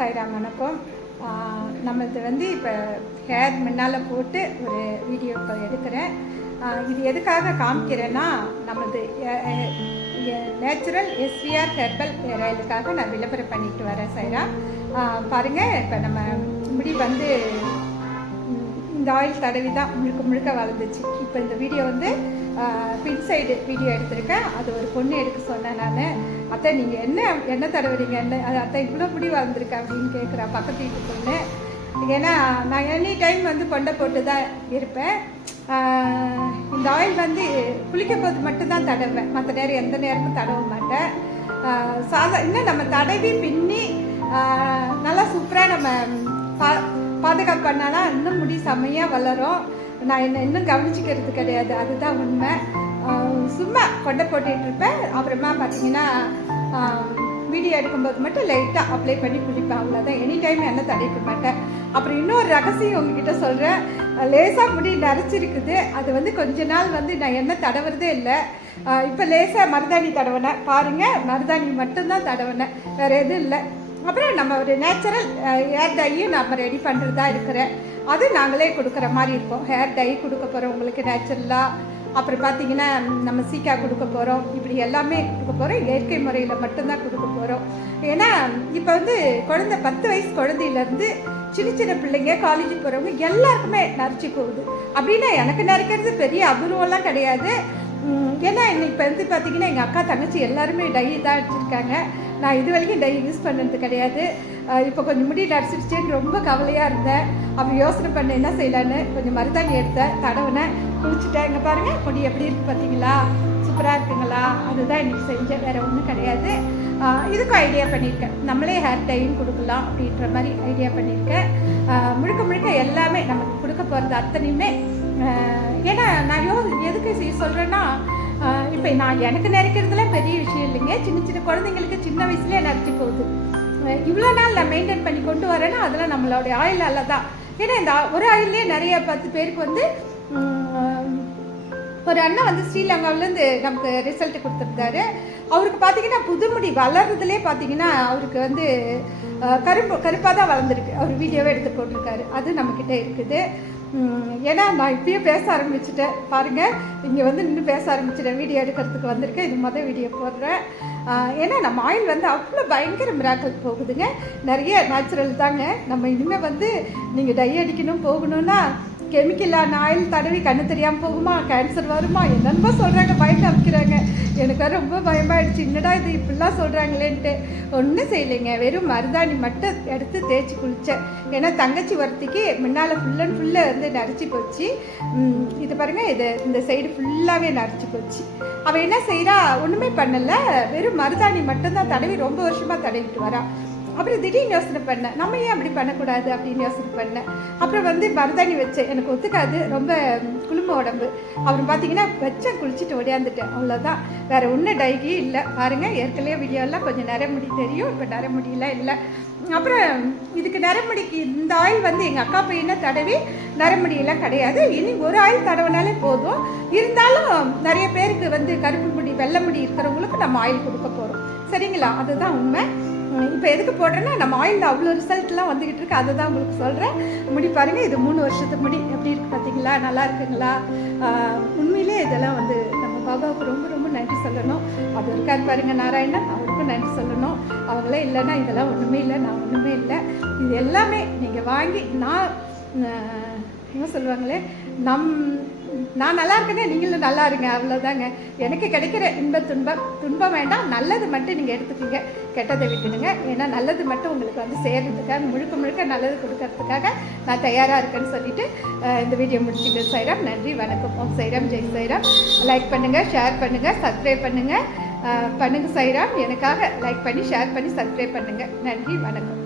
சாய்ராம் வணக்கம். நம்மளது வந்து இப்போ ஹேர் முன்னால் போட்டு ஒரு வீடியோ இப்போ எடுக்கிறேன். இது எதுக்காக காமிக்கிறேன்னா நம்மளது நேச்சுரல் எஸ்விஆர் ஹெர்பல் ஹேர் ஆயிலுக்காக நான் விளம்பரம் பண்ணிட்டு வரேன் சைரா பாருங்கள் இப்போ நம்ம முடி வந்து இந்த ஆயில் தடவி தான் முழுக்க முழுக்க வளர்ந்துச்சு. இப்போ இந்த வீடியோ வந்து பின் சைடு வீடியோ எடுத்திருக்கேன். அது ஒரு பொண்ணு எடுக்க சொன்னேன் நான். அத்தை நீங்கள் என்ன என்ன தடவுறீங்க? என்ன அது அத்தை இவ்வளோ முடி வளர்ந்துருக்கு அப்படின்னு கேட்குறா பக்கத்து வீட்டு பொண்ணு. ஏன்னா நான் எனி டைம் வந்து கொண்டை போட்டு தான் இருப்பேன். இந்த ஆயில் வந்து குளிக்க போது மட்டும்தான் தடவேன் மற்ற நேரம் எந்த நேரமும் தடவ மாட்டேன். சாதா இன்னும் நம்ம தடவி பின்னி நல்லா சூப்பராக நம்ம பா பாதுகாப்பு பண்ணாலாம் இன்னும் முடி செம்மையாக வளரும். நான் என்ன இன்னும் கவனிச்சிக்கிறது கிடையாது. அதுதான் உண்மை. சும்மா கொண்டை போட்டுட்டு இருப்பேன். அப்புறமா பார்த்தீங்கன்னா வீடியோ எடுக்கும்போது மட்டும் லைட்டாக அப்ளை பண்ணி பிடிப்பேன் அவ்வளோதான் எனி டைம் என்ன தடைக்க மாட்டேன். அப்புறம் இன்னொரு ரகசியம் உங்ககிட்ட சொல்கிறேன் லேசாக முடி நரைச்சிருக்குது. அது வந்து கொஞ்ச நாள் வந்து நான் எண்ணெய் தடவுறதே இல்லை. இப்போ லேசாக மருதாணி தடவினேன். பாருங்கள் மருதாணி மட்டும்தான் தடவினேன். வேறு எதுவும் இல்லை. அப்புறம் நம்ம ஒரு நேச்சுரல் ஏர் டையும் நம்ம ரெடி பண்ணுறதா இருக்கிறேன். அது நாங்களே கொடுக்குற மாதிரி இருக்கும் ஹேர் டை கொடுக்க போகிறோம் உங்களுக்கு நேச்சுரலாக அப்புறம் பார்த்தீங்கன்னா நம்ம சீக்கா கொடுக்க போகிறோம் இப்படி எல்லாமே கொடுக்க போகிறோம் இயற்கை முறையில் மட்டும்தான் கொடுக்க போகிறோம் ஏன்னா இப்போ வந்து குழந்தை பத்து வயசு குழந்தையிலேருந்து சின்ன சின்ன பிள்ளைங்க காலேஜ் போகிறவங்க எல்லாருக்குமே நரைச்சி போகுது. அப்படின்னா எனக்கு நரைக்கிறது பெரிய அபூர்வம்லாம் கிடையாது. ஏன்னா இன்னைக்கு வந்து பார்த்தீங்கன்னா எங்கள் அக்கா தங்கச்சி எல்லாருமே டை தான் அடிச்சிருக்காங்க நான் இது வரைக்கும் டை யூஸ் பண்ணது கிடையாது. இப்போ கொஞ்சம் முடியில் அடிச்சிருச்சேன்னு ரொம்ப கவலையாக இருந்தேன். அப்போ யோசனை பண்ண என்ன செய்யலான்னு? கொஞ்சம் மருதாணி எடுத்தேன் தடவுனேன் குளிச்சுட்டேன். இங்கே பாருங்கள் முடி எப்படி இருக்கு பார்த்தீங்களா? சூப்பராக இருக்குங்களா? அதுதான் இன்னைக்கு செஞ்சேன் வேறு ஒன்றும் கிடையாது. இதுக்கும் ஐடியா பண்ணியிருக்கேன். நம்மளே ஹேர் டையும் கொடுக்கலாம் அப்படின்ற மாதிரி ஐடியா பண்ணியிருக்கேன். முழுக்க முழுக்க எல்லாமே நமக்கு கொடுக்க போகிறது அத்தனையுமே ஏன்னா நான் யோ எதுக்கு சொல்கிறேன்னா இப்போ நான் எனக்கு நினைக்கிறதுல பெரிய விஷயம் இல்லைங்க. சின்ன சின்ன குழந்தைங்களுக்கு சின்ன வயசுலேயே நரைச்சி போகுது. இவ்வளோ நாள் நான் மெயின்டைன் பண்ணி கொண்டு வரேன்னா அதெல்லாம் நம்மளுடைய ஆயிலால தான் ஏன்னா இந்த ஒரு ஆயிலே நிறைய பத்து பேருக்கு வந்து ஒரு அண்ணன் வந்து ஸ்ரீலங்காவிலேருந்து நமக்கு ரிசல்ட் கொடுத்துருந்தாரு. அவருக்கு பார்த்தீங்கன்னா புதுமுடி வளர்றதுலே பார்த்தீங்கன்னா அவருக்கு வந்து கரும்பு கருப்பு கருப்பாக தான் வளர்ந்துருக்கு. அவர் வீடியோவே எடுத்து போட்டிருக்காரு. அது நம்மக்கிட்ட இருக்குது. ஏன்னா நான் இப்பயே பேச ஆரம்பிச்சிட்டேன். பாருங்கள் இங்கே வந்து நின்று பேச ஆரம்பிச்சிட்டேன். வீடியோ எடுக்கிறதுக்கு வந்திருக்கேன். இது மொதல் வீடியோ போடுறேன். ஏன்னா நம்ம ஆயில் வந்து அவ்வளோ பயங்கர மிராக்கள் போகுதுங்க. நிறைய நேச்சுரல் தாங்க. நம்ம இனிமேல் வந்து நீங்கள் டை அடிக்கணும் போகணும்னா கெமிக்கலான ஆயில் தடவி கண்ணு தெரியாமல் போகுமா? கேன்சர் வருமா? என்னென்னமோ சொல்கிறாங்க பயந்து அமைக்கிறாங்க. எனக்கு ரொம்ப பயமாயிடுச்சு. என்னடா இது இப்படிலாம் சொல்கிறாங்களேன்ட்டு ஒன்றும் செய்யலைங்க. வெறும் மருதாணி மட்டும் எடுத்து தேய்ச்சி குளித்தேன் ஏன்னா தங்கச்சி ஒருத்திக்கு முன்னால் ஃபுல் அண்ட் ஃபுல்லாக வந்து நரைச்சி போச்சு. இது பாருங்கள் இது இந்த சைடு ஃபுல்லாகவே நரைச்சி போச்சு. அவள் என்ன செய்கிறா ஒன்றுமே பண்ணலை. வெறும் மருதாணி மட்டும்தான் தடவி ரொம்ப வருஷமாக தடவிட்டு வரா. அப்புறம் திடீர்னு யோசனை பண்ணேன் நம்ம ஏன் அப்படி பண்ணக்கூடாது அப்படின்னு யோசனை பண்ணேன் அப்புறம் வந்து மருதாணி வச்சேன் எனக்கு ஒத்துக்காது ரொம்ப குளும்ப உடம்பு. அப்புறம் பார்த்தீங்கன்னா வச்சேன் குளிச்சுட்டு ஓடியாந்துட்டேன். அவ்வளோதான் வேற ஒன்றும் டைகி இல்லை. பாருங்கள் ஏற்கனவே வீடியோலாம் கொஞ்சம் நரமுடி தெரியும். இப்போ நரமுடியெலாம் இல்லை. அப்புறம் இதுக்கு நரமுடிக்கு இந்த ஆயில் வந்து எங்கள் அக்கா பையனை தடவி நரமுடியெல்லாம் கிடையாது. இனி ஒரு ஆயில் தடவினாலே போதும். இருந்தாலும் நிறைய பேருக்கு வந்து கருப்பு முடி வெள்ளை முடி இருக்கிறவங்களுக்கு நம்ம ஆயில் கொடுக்க போகிறோம் சரிங்களா? அதுதான் உண்மை. இப்போ எதுக்கு போடுறேன்னா நம்ம ஆயிலில் அவ்வளோ ரிசல்ட்லாம் வந்துக்கிட்டு இருக்கு. அதை தான் உங்களுக்கு சொல்கிறேன் முடி பாருங்கள் இது மூணு வருஷத்து முடி. எப்படி இருக்கு பார்த்தீங்களா? நல்லா இருக்குங்களா? உண்மையிலே இதெல்லாம் வந்து நம்ம பாபாவுக்கு ரொம்ப ரொம்ப நன்றி சொல்லணும். அது இருக்கார் பாருங்கள் நாராயணன் அவருக்கும் நன்றி சொல்லணும். அவங்களாம் இல்லைன்னா இதெல்லாம் ஒன்றுமே இல்லை நான் ஒன்றுமே இல்லை. இது எல்லாமே நீங்கள் வாங்கி நான் என்ன சொல்லுவாங்களே? நம் நான் நல்லா இருக்கேன் நீங்களும் நல்லா இருங்க அவ்வளோதாங்க எனக்கு கிடைக்கிற இன்ப துன்பம் துன்பம் வேண்டாம் நல்லது மட்டும் நீங்கள் எடுத்துக்கீங்க. கெட்டதை விட்டுடுங்க. ஏன்னா நல்லது மட்டும் உங்களுக்கு வந்து செய்கிறதுக்காக முழுக்க முழுக்க நல்லது கொடுக்கறதுக்காக நான் தயாராக இருக்கேன்னு சொல்லிட்டு இந்த வீடியோ முடிச்சுட்டு சைராம். நன்றி வணக்கம். ஓம் சைராம் ஜெய் சைராம். லைக் பண்ணுங்கள் ஷேர் பண்ணுங்கள் சப்ஸ்கிரைப் பண்ணுங்கள் பண்ணுங்கள் சைராம். எனக்காக லைக் பண்ணி ஷேர் பண்ணி சப்ஸ்கிரைப் பண்ணுங்கள் நன்றி வணக்கம்.